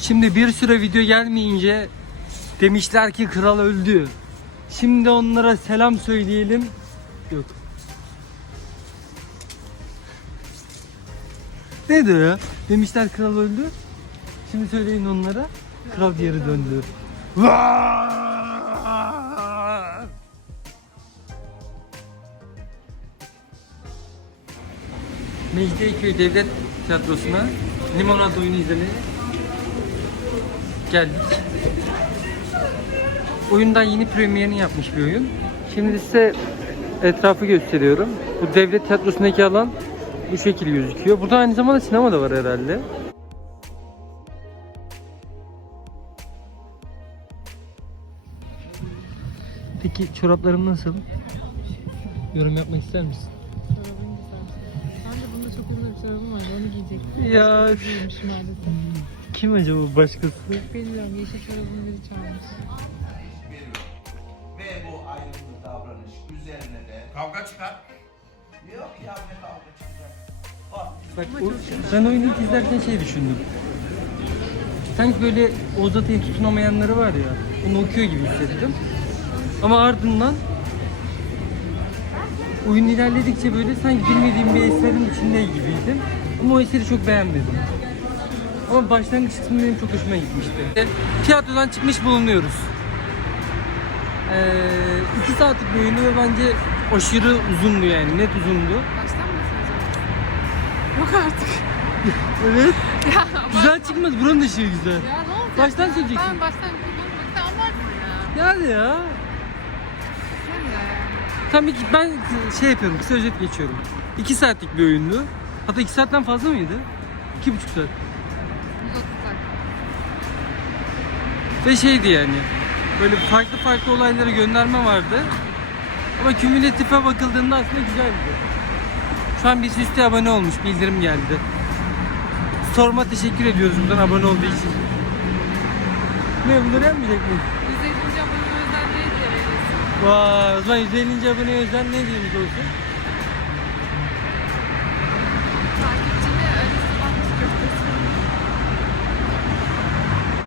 Şimdi bir süre video gelmeyince demişler ki kral öldü. Şimdi onlara selam söyleyelim. Yok. Neydi o ya? Demişler kral öldü. Şimdi söyleyin onlara. Kral geri döndü. Mecidiyeköy Devlet Tiyatrosu'na limonat oyunu izlemeye geldik. Oyundan yeni premierini yapmış bir oyun. Şimdi size etrafı gösteriyorum. Bu devlet tiyatrosundaki alan bu şekil gözüküyor. Burada aynı zamanda sinema da var herhalde. Peki çoraplarım nasıl? Yorum yapmak ister misin? Çorabın güzel. Ben de bunda çok uyumlu bir çorabım vardı. Onu giyecektim. Ya Giymiş maalesef. Kim acaba başkası? Bilmiyorum. Yeşil çorabımı biri çalmış. ve bu ayrımcı davranış üzerine de Kavga çıkar. yok ya ne kavga çıkacak. Bak Bak, o- ben oyunu ilk izlerken şey düşündüm. Sanki böyle Oğuz Atay'ın tutunamayanları var ya, onu okuyor gibi hissettim. Ama ardından oyun ilerledikçe böyle sanki bilmediğim bir eserin içinde gibiydim. Ama o eseri çok beğenmedim. Ama başlangıç kısmı benim çok hoşuma gitmişti. E, Tiyatrodan çıkmış bulunuyoruz. Ee, iki saatlik bir oyunu ve bence aşırı uzundu yani, net uzundu. Baştan mı Yok artık. Evet. ya, Güzel çıkmaz. Buranın ışığı güzel. ya ne olacak? Baştan ya? söyleyeceksin. Ben baştan Sen anlarsın ya. Yani ya. Sen de. Tamam ben şey yapıyorum. Kısa özet geçiyorum. 2 saatlik bir oyundu. Hatta 2 saatten fazla mıydı? 2,5 saat. Ve şeydi yani. Böyle farklı farklı olaylara gönderme vardı. Ama kümülatife bakıldığında aslında güzeldi. Şu an bir üstü abone olmuş. Bildirim geldi. Sorma teşekkür ediyoruz buradan abone olduğu için. Ne bunları yapmayacak mıyız? 150. abone özel ne diye veriyorsun? Vay, o zaman 150. abone özel ne diyelim olsun?